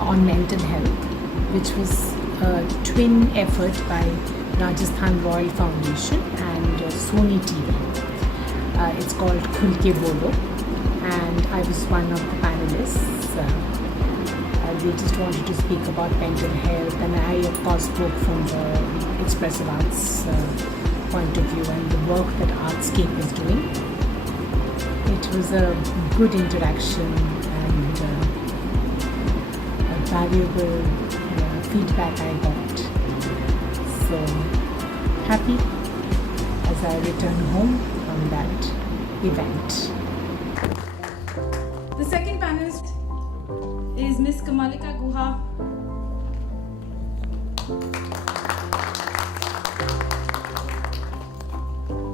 on mental health, which was a twin effort by Rajasthan Royal Foundation and Sony TV. It's called Khulke Bolo, and I was one of the panelists. They just wanted to speak about mental health, and I of course spoke from the expressive arts point of view and the work that Artscape is doing. It was a good interaction and a valuable feedback I got. So happy as I return home from that event. The second panelist is Miss Kamalika Guha.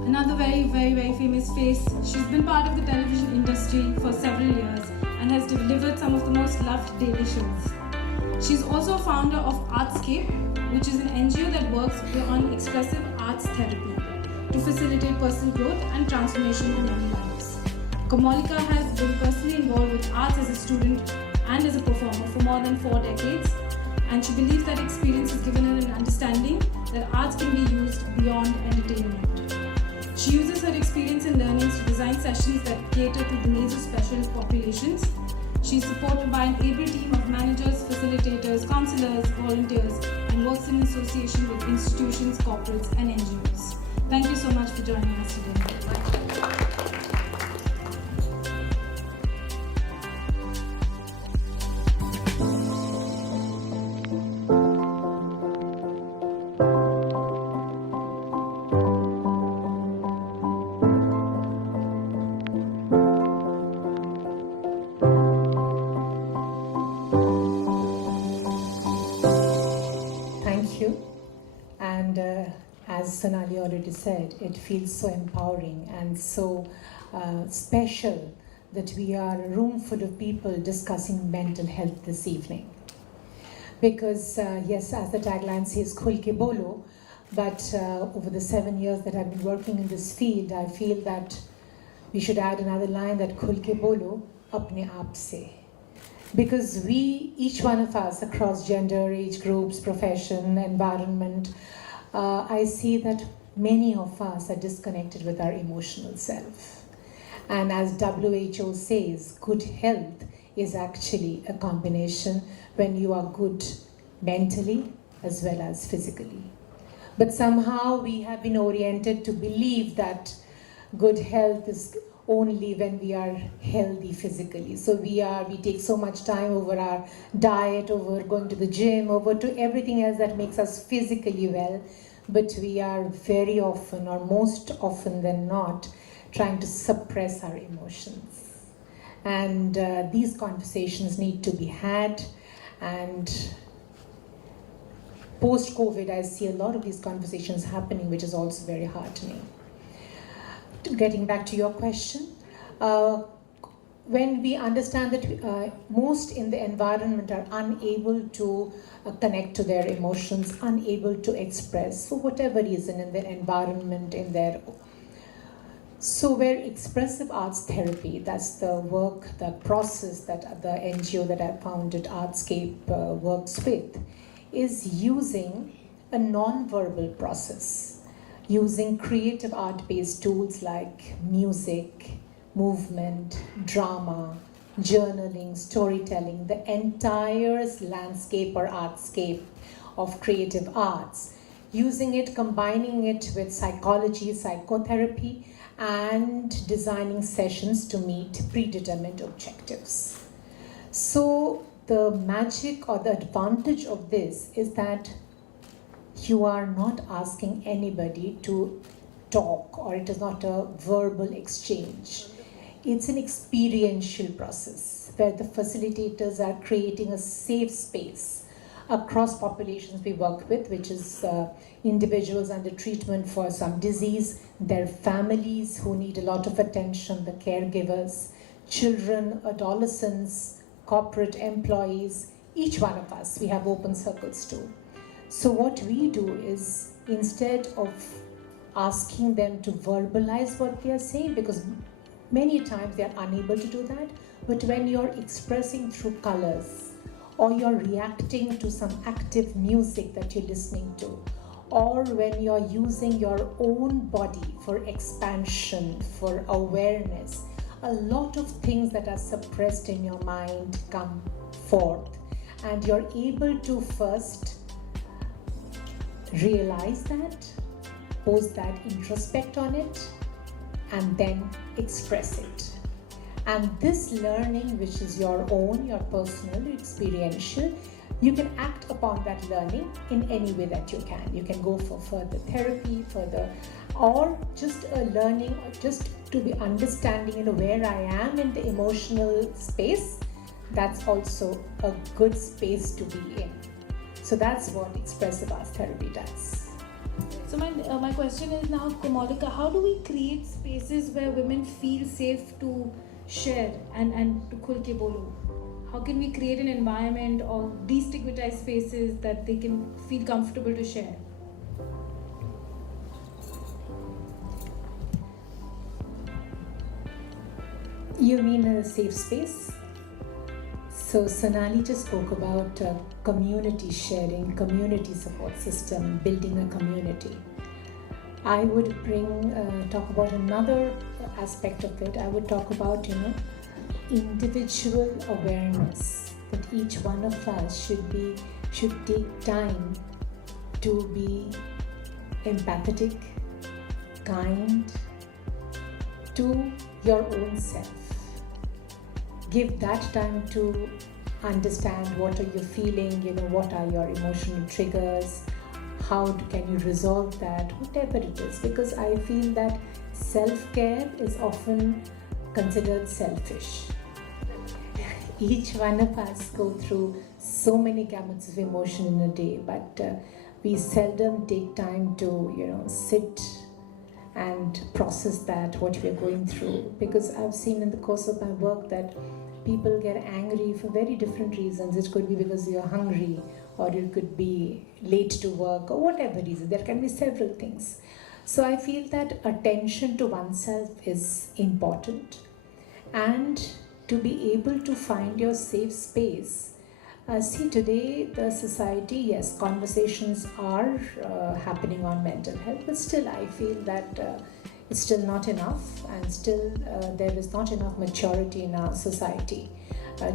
Another very famous face. She's been part of the television industry for several years and has delivered some of the most loved daily shows. She's also a founder of Artscape, which is an NGO that works on expressive arts therapy to facilitate personal growth and transformation in many lives. Kamalika has been personally involved with arts as a student and as a performer for more than 4 decades, and she believes that experience has given her an understanding that arts can be used beyond entertainment. She uses her experience and learnings to design sessions that cater to the needs of special populations. She is supported by an able team of managers, facilitators, counselors, volunteers, and works in association with institutions, corporates, and NGOs. Thank you so much for joining us today. Thank you. And as Sonali already said, it feels so empowering and so special that we are a room full of people discussing mental health this evening. Because yes, as the tagline says, Khulke Bolo, but over the 7 years that I've been working in this field, I feel that we should add another line, that Khulke Bolo, apne aap se. Because we, each one of us across gender, age groups, profession, environment, I see that many of us are disconnected with our emotional self. And as WHO says, good health is actually a combination when you are good mentally as well as physically. But somehow we have been oriented to believe that good health is only when we are healthy physically. So we take so much time over our diet, over going to the gym, over to everything else that makes us physically well. But we are very often, or most often than not, trying to suppress our emotions. And these conversations need to be had. And post-COVID, I see a lot of these conversations happening, which is also very heartening. Getting back to your question, when we understand that most in the environment are unable to connect to their emotions, unable to express for whatever reason in their environment, so where expressive arts therapy, that's the work, the process that the NGO that I founded, Artscape, works with, is using a non-verbal process, using creative art-based tools like music, movement, drama, journaling, storytelling, the entire landscape or artscape of creative arts, using it, combining it with psychology, psychotherapy, and designing sessions to meet predetermined objectives. So the magic or the advantage of this is that you are not asking anybody to talk, or it is not a verbal exchange. It's an experiential process where the facilitators are creating a safe space across populations we work with, which is individuals under treatment for some disease, their families who need a lot of attention, the caregivers, children, adolescents, corporate employees, each one of us, we have open circles too. So what we do is, instead of asking them to verbalize what they are saying, because many times they are unable to do that, but when you're expressing through colors or you're reacting to some active music that you're listening to, or when you're using your own body for expansion, for awareness, a lot of things that are suppressed in your mind come forth, and you're able to first realize that, pose that, introspect on it, and then express it. And this learning, which is your own, your personal, experiential, you can act upon that learning in any way that you can. You can go for further therapy, or just a learning, or just to be understanding, where I am in the emotional space. That's also a good space to be in. So that's what expressive arts therapy does. So my question is now, Kamalika, how do we create spaces where women feel safe to share and to khul ke bolo? How can we create an environment or destigmatize spaces that they can feel comfortable to share? You mean a safe space? So Sonali just spoke about community sharing, community support system, building a community. I would talk about another aspect of it. I would talk about, individual awareness, that each one of us should take time to be empathetic, kind to your own self. Give that time to understand what are you feeling, what are your emotional triggers, how can you resolve that, whatever it is. Because I feel that self-care is often considered selfish. Each one of us go through so many gamuts of emotion in a day, but we seldom take time to, sit and process that, what we are going through. Because I've seen in the course of my work that people get angry for very different reasons. It could be because you're hungry, or it could be late to work, or whatever reason. There can be several things. So I feel that attention to oneself is important, and to be able to find your safe space. See, today the society, yes, conversations are happening on mental health, but still I feel that it's still not enough, and still there is not enough maturity in our society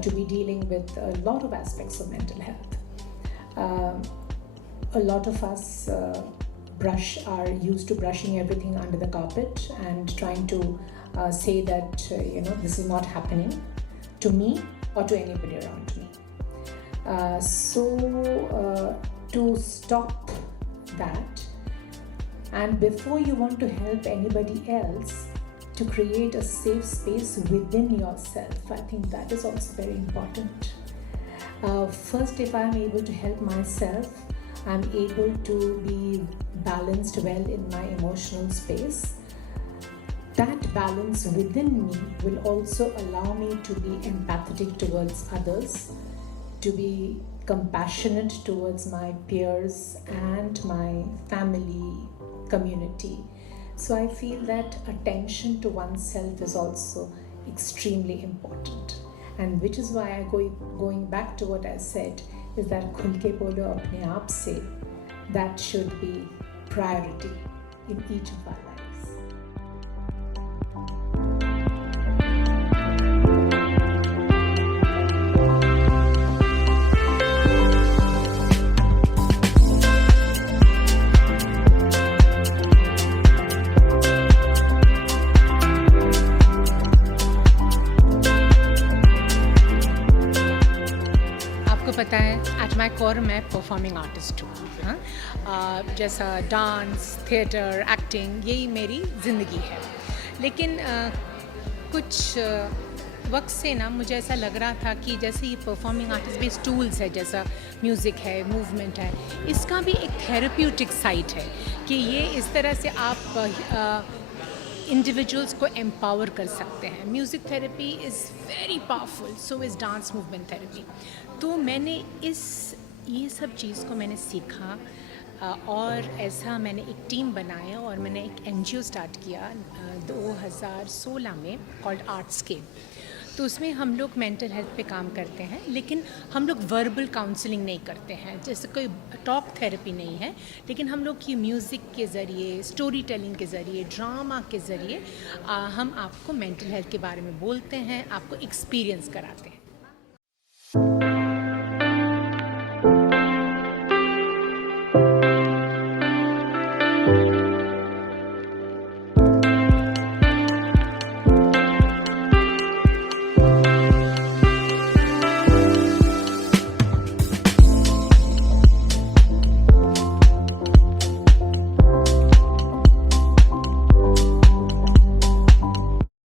to be dealing with a lot of aspects of mental health. A lot of us are used to brushing everything under the carpet and trying to say that this is not happening to me or to anybody around me. So to stop that, and before you want to help anybody else, to create a safe space within yourself, I think that is also very important. First, if I'm able to help myself, I'm able to be balanced well in my emotional space. That balance within me will also allow me to be empathetic towards others, to be compassionate towards my peers and my family, community. So I feel that attention to oneself is also extremely important. And which is why going back to what I said, is that khul ke bolo apne aap se, that should be priority in each of our lives. पता है at my core मैं performing artist हूँ, हाँ, जैसा dance, theatre, acting, यही मेरी ज़िंदगी है. लेकिन कुछ वक्त से ना मुझे ऐसा लग रहा था कि जैसे ये परफॉर्मिंग आर्टिस्ट बेस्ड टूल्स है, जैसा म्यूज़िक है, मूवमेंट है, इसका भी एक थेरेप्यूटिक साइड है कि ये इस तरह से आप इंडिविजुअल्स को एम्पावर कर सकते हैं. Music therapy is very powerful, so is dance movement therapy. तो मैंने ये सब चीज़ को मैंने सीखा, और ऐसा मैंने एक टीम बनाया और मैंने एक NGO स्टार्ट किया 2016 में, कॉल्ड आर्ट्सकेप. तो उसमें हम लोग मेंटल हेल्थ पे काम करते हैं, लेकिन हम लोग वर्बल काउंसलिंग नहीं करते हैं, जैसे कोई टॉक थेरेपी नहीं है, लेकिन हम लोग की म्यूज़िक के ज़रिए, स्टोरी टेलिंग के ज़रिए, ड्रामा के ज़रिए हम आपको मेंटल हेल्थ के बारे में बोलते हैं, आपको एक्सपीरियंस कराते हैं।